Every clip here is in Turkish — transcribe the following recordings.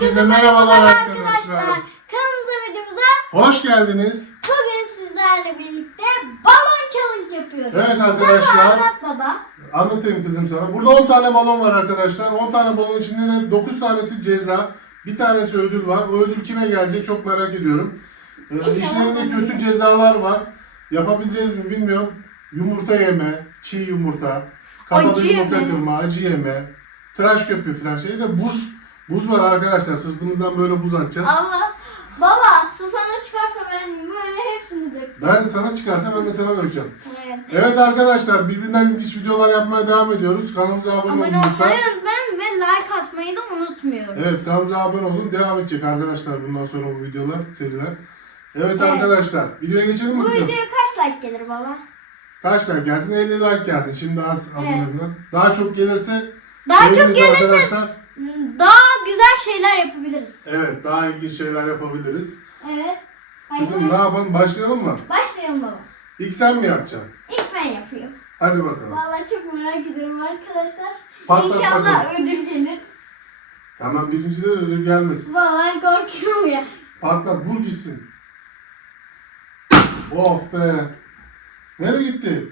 Herkese merhabalar arkadaşlar. Kanalımıza videomuza Hoş geldiniz. bugün sizlerle birlikte balon challenge yapıyoruz. Evet arkadaşlar. Nasıl anlat baba? Anlatayım kızım sana. Burada 10 tane balon var arkadaşlar. 10 tane balon içinde de 9 tanesi ceza. Bir tanesi ödül var. O ödül kime gelecek çok merak ediyorum. Ee, bana kötü cezalar var. Yapabileceğiz mi bilmiyorum. Yumurta yeme, çiğ yumurta, kapalı Acı yumurta kırma, acı yeme, tıraş köpüğü falan şey de buz. Buz var arkadaşlar. Sırtımızdan böyle buz atacağız. Allah. Baba susana çıkarsa ben böyle hepsini dök. Ben sana çıkarsa ben de sana dökeceğim. Evet. Evet arkadaşlar birbirinden ilginç videolar yapmaya devam ediyoruz. Kanalımıza abone olun Abone lütfen. olmayı unutmayın ve like atmayı da unutmuyoruz. Evet kanalımıza abone olun. Devam edecek arkadaşlar bundan sonra bu videolar, seriler. Evet, arkadaşlar videoya geçelim mi Bu kızım? videoya kaç like gelir baba? Kaç like gelsin? 50 like gelsin. Şimdi az Evet. aboneden. Daha çok gelirse Daha çok gelirse arkadaşlar. daha güzel şeyler yapabiliriz. Evet daha ilginç şeyler yapabiliriz. Evet. Kızım ne yapalım? Başlayalım mı? Başlayalım baba. İlk sen mi yapacaksın? İlk ben yapıyorum. Hadi bakalım. Vallahi çok merak ediyorum arkadaşlar. Patlat İnşallah bakalım. ödül gelir. Hemen birincide de ödül gelmesin. Vallahi korkuyorum ya. Patlat vur gitsin. Oh be. Nereye gitti?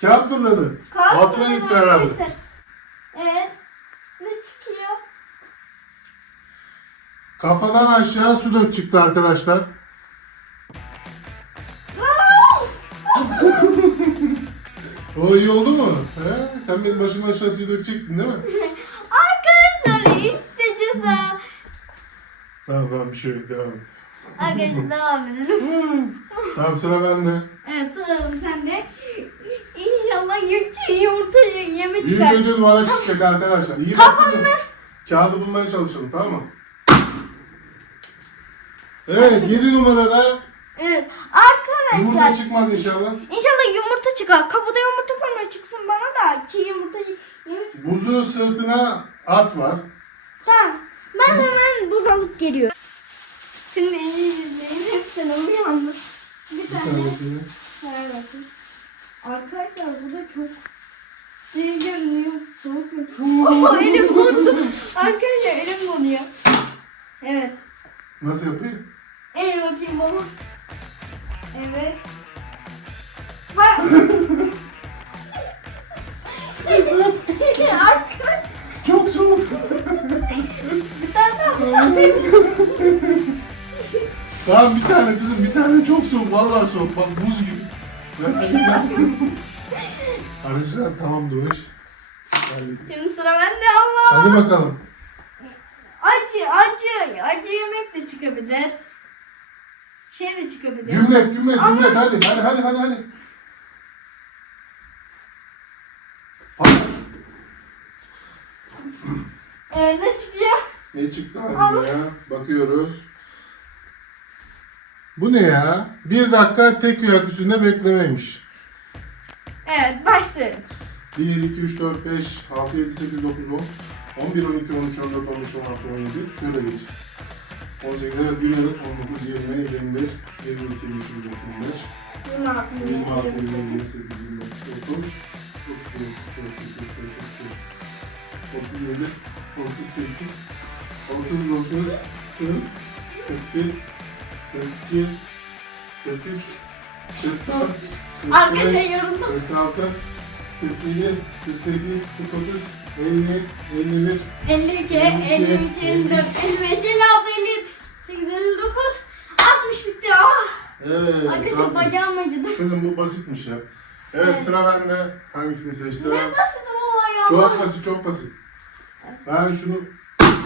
Kağıt fırladı. Altına Korkuyorum gitti herhalde. arkadaşlar. Evet. Ne çıkıyor? Kafadan aşağı su dök çıktı arkadaşlar. O iyi oldu mu? He? Sen benim başımın aşağı suyu dökecektin değil mi? Arkadaşlar de ceza. Tamam tamam bir şey yok devam et. Arkadaşlar devam edelim. Tamam sıra bende. Evet sıralım sen de. İnşallah Gökçe yumurtayı yeme Büyük çıkar. ödül bana çıkacak arkadaşlar. İyi Kafanı-. Kağıdı bulmaya çalışalım tamam mı? Evet 7 numarada Evet. yumurta Arkadaşlar çıkmaz inşallah. inşallah yumurta çıkar. Kafada yumurta koyma çıksın bana da çiğ yumurta çıkar. Buzu sırtına at var. Tamam. Ben hemen buz alıp geliyorum. Şimdi izleyin. Hepsini uyandım. Bir Bir tane. tanesini. Bakayım. Arkadaşlar bu da çok şey görünüyor. Soğuk Oha elim dondu. Arkadaşlar elim donuyor. Evet. Nasıl yapayım? El bakayım baba. Evet. Bak. Çok soğuk. bir tane daha atayım. Tamam bir tane kızım bir tane çok soğuk vallahi soğuk bak buz gibi. Ben seni Arkadaşlar iş. Hallettik. Şimdi sıra bende ama. Hadi bakalım. Acı, acı, acı yemek de çıkabilir. Şey de çıkabilir. Gümlet gümlet Ama- gümlet hadi hadi hadi hadi hadi. Ee, ne çıkıyor? Ne çıktı hadi ya? Bakıyoruz. Bu ne ya? Bir dakika tek ayak üstünde beklemeymiş. Evet, başlıyorum. 1, 2, 3, 4, 5, 6, 7, 8, 9, 10, 11, 12, 13, 14, 15, 16, 17. Şöyle geç. 18, evet biliyorum. 19, 20, 21, 22, 23, 24, 25, 26, 26, 27, 27, 28, 29, 30, 37, 38, 39, 40, 41, 42, 43, 44, 45, Arkadaşlar yoruldum. 46, 47, 48, 49, 50, 51, 52, 53, 54, 55, 56, Evet. Arkadaşlar tamam. bacağım acıdı. Kızım bu basitmiş ya. Evet, Evet. sıra bende. Hangisini seçtim? Ne basit baba ya. Çok basit, çok basit. Ben şunu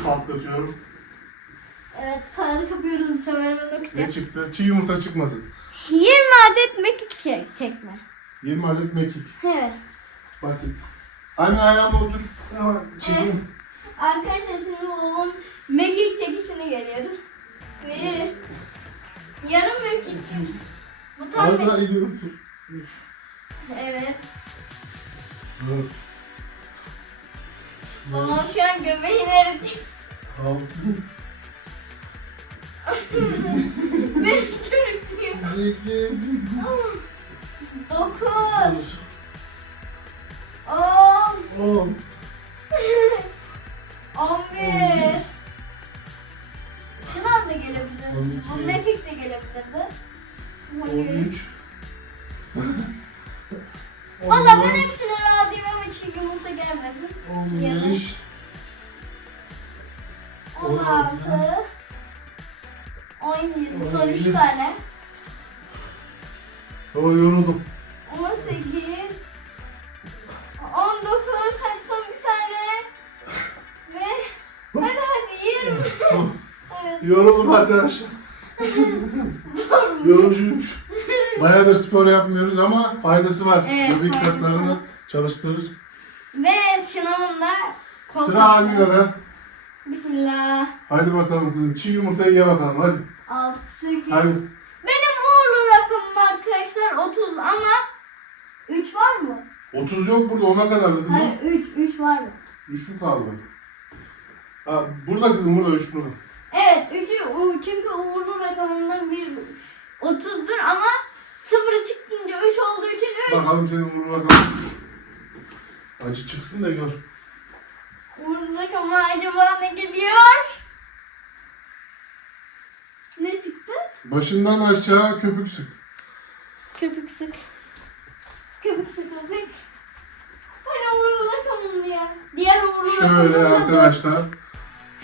patlatıyorum. Evet, kanalı kapıyoruz bu sefer ben Ne okuyacağım. çıktı? Çiğ yumurta çıkmasın. 20 adet mekik çek, çekme. 20 adet mekik. Evet. Basit. Anne ayağıma otur. Hemen çekeyim. Arkadaşlar şimdi babamın mekik çekişini görüyoruz. Bir. Yarım mekik. Bu tam Az daha mekik. gidiyorum. Evet. Dört, Babam şu an göbeğini eritecek. altı, Beni sürüklüyor. sekiz, Dokuz. On. on, On bir. On iki. Mekik de gelebilirdi. 13. Valla ben hepsine razıyım ama çiğ yumurta gelmesin. 15. 16 17 son 3 17. tane. O yoruldum. 18 19 hadi son bir tane. Ve hadi hadi 20. Yoruldum arkadaşlar. Yorucuymuş. Bayağıdır spor yapmıyoruz ama faydası var. Evet, Göbek faydası kaslarını var. çalıştırır. Ve şınavında kol Sıra. Almina'da. Bismillah. Hadi bakalım kızım. Çiğ yumurtayı ye bakalım hadi. 6 8 Hadi. Benim uğurlu rakamım arkadaşlar 30 ama 3 var mı? 30 yok burada ona kadar da kızım. Hayır 3 3 var mı? 3 mü kaldı? Ha, burada kızım burada 3 burada. Evet 3'ü çünkü uğurlu rakamından bir 30'dur ama 0'ı çıkınca 3 olduğu için 3. Bakalım senin umuruna kalır. Acı çıksın da gör. Uğurlu rakamı acaba ne geliyor? Ne çıktı? Başından aşağı köpük sık. Köpük sık. Köpük sıkılacak. Hani uğurlu rakamım ya. Diğer uğurlu Şöyle rakamım da arkadaşlar.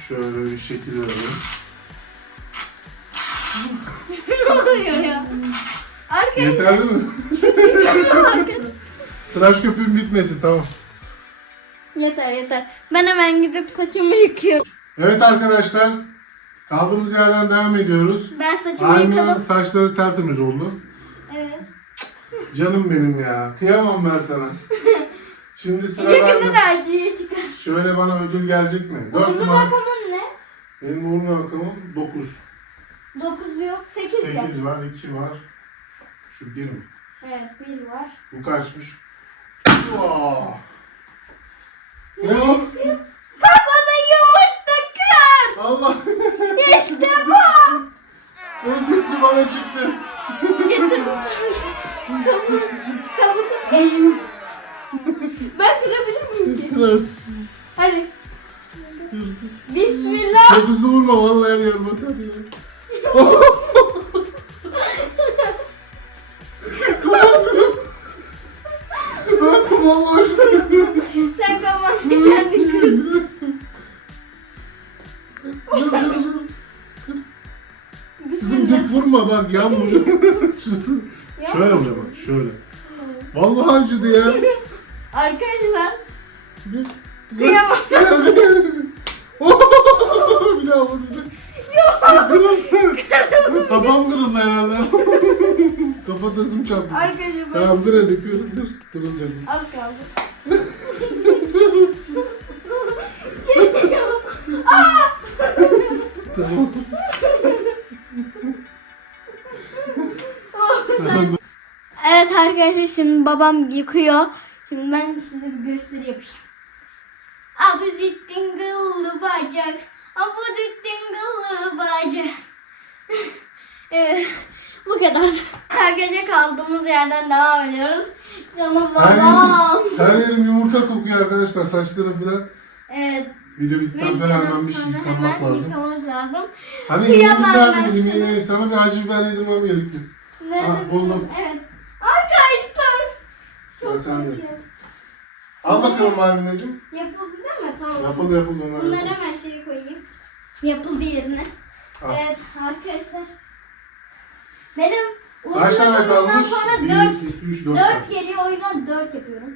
Şöyle bir şekil verelim. ne oluyor ya? Arkadaşlar. Yeterli mi? Tıraş köpüğün bitmesin tamam. yeter yeter. Ben hemen gidip saçımı yıkıyorum. Evet arkadaşlar. Kaldığımız yerden devam ediyoruz. Ben saçımı Almina'nın yıkadım. saçları tertemiz oldu. Evet. Canım benim ya. Kıyamam ben sana. Şimdi sıra Yakında bende. da acıya çıkar. Şöyle bana ödül gelecek mi? 4 Uğurlu numara. rakamın ne? Benim uğurlu rakamım 9. 9 yok 8 ya. 8 var, 2 var. Şu 1 mi? Evet 1 var. Bu kaçmış? Vaa! Ne o? Kafada yumurta kır. Allah! İşte bu. En kötüsü bana çıktı. Getir. Kabut. Kabutun elini. Ben kırabilir miyim? Kırarsın. Hadi. Bismillah. Çok hızlı vurma vallahi her yer batar ya. Ben Sen kafanda kendin kır. Dur dur dur. Kızım Bismillah. dik vurma bak yan vuracak. şöyle vuracağım bak şöyle. Vallahi acıdı ya. Arkadaşlar. Bir- Kıyamam. bir daha vur bir daha. Kırıldı. Kafam kırıldı herhalde. Kafatasım çarptı. Arkadaşlar. Tamam dur hadi kır kır. Kırılacak. Az kaldı. Tamam. Evet arkadaşlar şimdi babam yıkıyor. Şimdi ben size bir gösteri yapayım. Abuzittin gıllı bacak. Abuzittin gıllı bacak. evet. Bu kadar. Arkadaşlar kaldığımız yerden devam ediyoruz. Canım Her babam. yerim, her yerim yumurta kokuyor arkadaşlar saçlarım falan. Evet. Video bittikten sonra hemen bir şey hemen lazım. yıkamak lazım. Hani Kıyamam yeğenimiz nerede bizim sana. yeğenimiz? Sana bir acı biber yedirmem gerekiyor. Nerede Ah, buldum. bilmiyorum. Evet. Sıra sende. Al bakalım Amineciğim. Yapıldı değil mi? Tamam. Yapıldı yapıldı onlar Bunları yapıldı. hemen şeye koyayım. Yapıldı yerine. Al. Evet arkadaşlar. Benim Kaç tane kalmış? sonra 1, 4, 2, 3, 4 4 geliyor o yüzden 4 yapıyorum.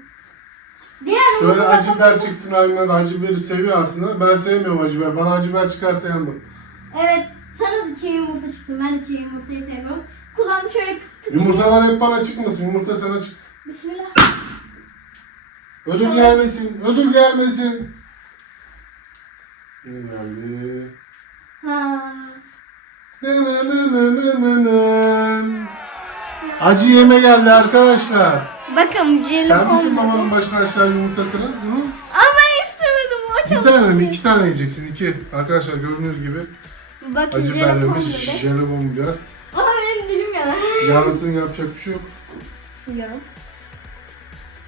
Diğer Şöyle uğurlu acı biber çıksın de acı biberi seviyor aslında. Ben sevmiyorum acı biber. Bana acı biber çıkarsa yandım. Evet sana da çiğ yumurta çıksın. Ben de çiğ yumurtayı sevmiyorum. Kulağım şöyle Yumurtalar hep bana çıkmasın. Yumurta sana çıksın. Bismillah. Ödül gelmesin. Ödül gelmesin. Ne geldi? Ha. Acı yeme geldi arkadaşlar. Bakın jelibon. Sen misin babanın başına aşağı yumurta kıran? Hı? Ama istemedim o Bir tane mi? İki tane yiyeceksin. iki. Arkadaşlar gördüğünüz gibi Bakın acı jelibon biberlerimiz dedi. jelibon biber. Ama benim dilim yanar. Yansın yapacak bir şey yok. Yiyorum.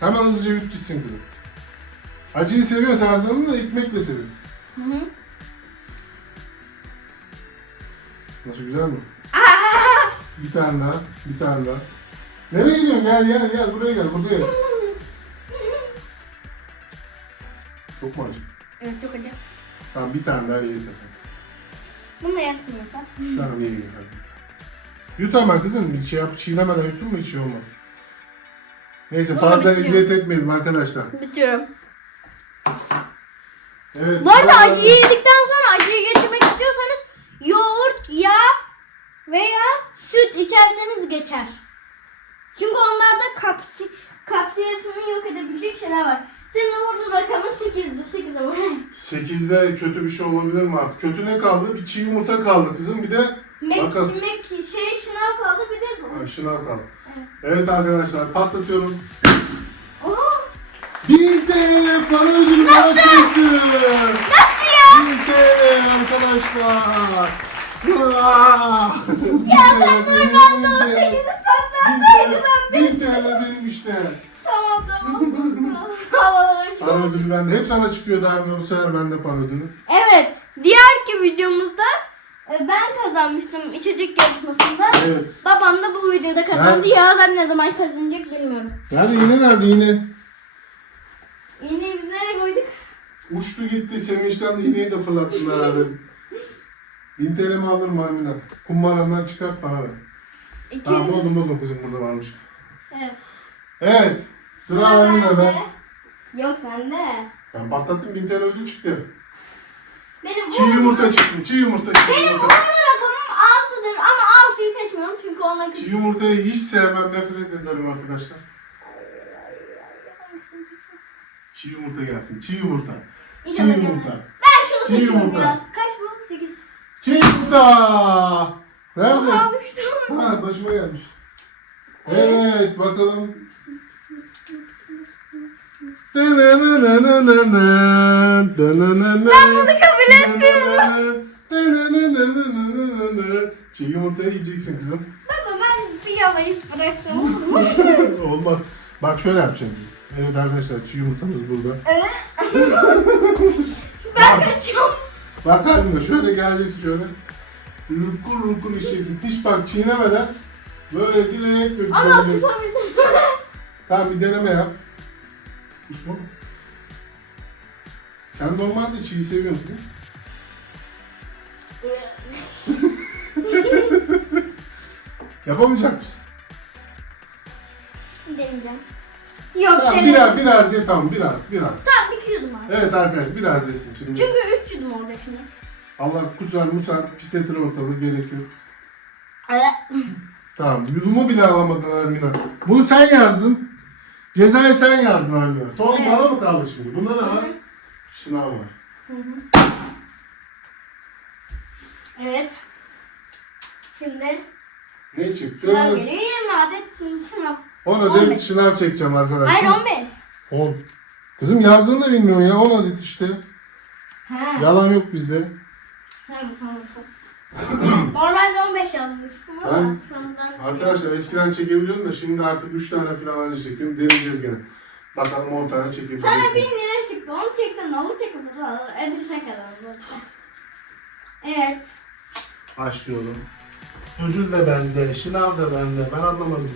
Hemen hızlıca yut gitsin kızım. Acıyı seviyorsan aslında da ekmek de seviyor. Hı hı. Nasıl güzel mi? Aa! Bir tane daha. Bir tane daha. Nereye gidiyorsun? Gel gel gel. Buraya gel. Burada ye. Çok mu acı? Evet çok acı. Tamam bir tane daha ye. yeter. Bunu da yersin mesela. Tamam ye ye. hadi. Yut ama kızım. Bir şey yap. Çiğnemeden yutun mu hiç şey olmaz. Neyse Vallahi fazla bitiyor. eziyet etmeyelim arkadaşlar. Bitiyorum. Evet. Bu arada acıyı yedikten sonra acıyı geçirmek istiyorsanız yoğurt, yağ veya süt içerseniz geçer. Çünkü onlarda kapsi, kapsiyasını yok edebilecek şeyler var. Senin orada rakamın 8'di, 8 ama. 8'de kötü bir şey olabilir mi artık? Kötü ne kaldı? Bir çiğ yumurta kaldı kızım. Bir de Mek, Bakalım. mek, şey şınav kaldı bir de Ay, şınav kaldı. Evet arkadaşlar patlatıyorum. 1000 TL para ödülü bana çıktı. Nasıl ya? 1000 TL arkadaşlar. Aa! Ya ben normalde o 8'i patlatsaydı ben 1000 TL benim işte. Tamam tamam. Havalara çok- Para ödülü bende. Hep sana çıkıyor daha bu sefer bende para ödülü. Evet, diğerki videomuzda e, ben kazanmıştım içecek yarışmasında. Evet. Babam da bu videoda kazandı. Ben- Yağız ne zaman kazanacak bilmiyorum. Yani iğne nerede iğne? İğneyi biz nereye koyduk? Uçtu gitti. Sevinçten de iğneyi de fırlattın herhalde. 1000 TL mi alırım Amina? Kumbarandan çıkart bana ver. Tamam 200. buldum buldum kızım burada varmış. Evet. Evet. Sıra Amina'da. Yok sende. Ben patlattım 1000 TL ödül çıktı. Benim Çiğ yumurta çıksın. Çiğ yumurta çiğ Benim yumurta. uğurlu rakamım 6'dır ama 6'yı seçmiyorum çünkü ona Çiğ yumurtayı hiç sevmem. Nefret ederim arkadaşlar. Çiğ yumurta gelsin. Çiğ yumurta. Çiğ İnşallah yumurta. gelmez. Ben şunu Çiğ seçiyorum yumurta. ya. Kaç bu? 8. Çiğ yumurta. Nerede? Almıştım. Ha başıma gelmiş. Evet bakalım. Ben bunu kabul etmiyorum. Çiğ yumurtayı yiyeceksin kızım. Baba ben bir yalayıp bıraksam olur mu? Olmaz. Bak şöyle yapacağım. Evet arkadaşlar çiğ yumurtamız burada. Evet. ben kaçıyorum. Bak haline şöyle geleceksin şöyle. Lukur lukur içeceksin. Hiç bak çiğnemeden böyle direkt Ama götüreceksin. kusabildim. Tamam bir deneme yap. Kusma. Sen normalde çiğ seviyorsun değil mi? Yapamayacak mısın? Deneyeceğim. Yok Tamam biraz biraz ye tamam biraz biraz. Tamam iki yudum var. Evet arkadaş biraz yesin şimdi. Çünkü üç yudum olacak şimdi. Allah kusar musar pisletir ortalığı gerek yok. Tamam yudumu bile alamadın Armina. Bunu sen yazdın. Cezayı sen yazdın Armina. Son Evet. bana mı kaldı şimdi? Bunda ne var? Şınav var. Hı hı. Evet. Şimdi Ne çıktı? sınav geliyor. 20 adet sınav. 10 On adet şınav çekeceğim arkadaşlar. Hayır 15. 10. Kızım yazdığını da bilmiyorsun ya 10 adet işte. Ha. Yalan yok bizde. Tamam tamam. tamam. Normalde 15 yazmıştım ama Ben- sonradan... Arkadaşlar eskiden çekebiliyordum da şimdi artık 3 tane falan anca çekiyorum. Deneyeceğiz gene. Bakalım 10 tane çekebilecek Sana 1000 miyim? lira çıktı. Onu çeksen ne olur çekmesen ne olur. Ödül sen kazandın. Evet. Başlıyorum. Ödül de bende, şınav da bende. Ben anlamadım.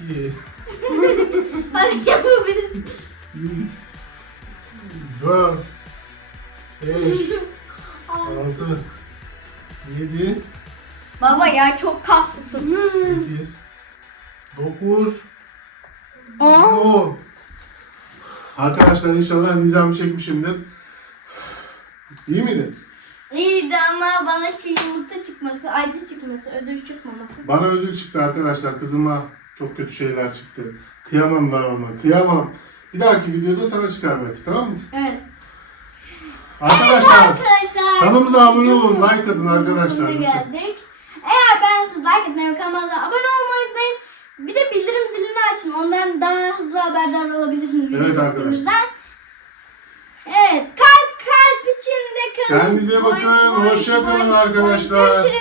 1 2 Hadi yapabiliriz. 3 4 5 6 7 Baba ya çok kaslısın. 8 9 Aa. 10 Arkadaşlar inşallah nizam çekmişimdir. İyi miydi? İyiydi ama bana çiğ yumurta çıkması, acı çıkması, ödül çıkmaması. Bana ödül çıktı arkadaşlar. Kızıma çok kötü şeyler çıktı. Kıyamam ben ona. Kıyamam. Bir dahaki videoda sana çıkar belki tamam mı? Evet. Arkadaşlar Arkadaşlar. kanalımıza abone olun. Like atın arkadaşlar. Geldik. Eğer beğendiyseniz like etmeyi ve kanalıma abone olmayı unutmayın. Bir de bildirim zilini açın. Ondan daha hızlı haberdar olabilirsiniz. Evet arkadaşlar. Evet. Kalp kalp içinde kalın. Kendinize bakın. Boy, boy, Hoşça kalın boy, boy. arkadaşlar. Görüşürüz.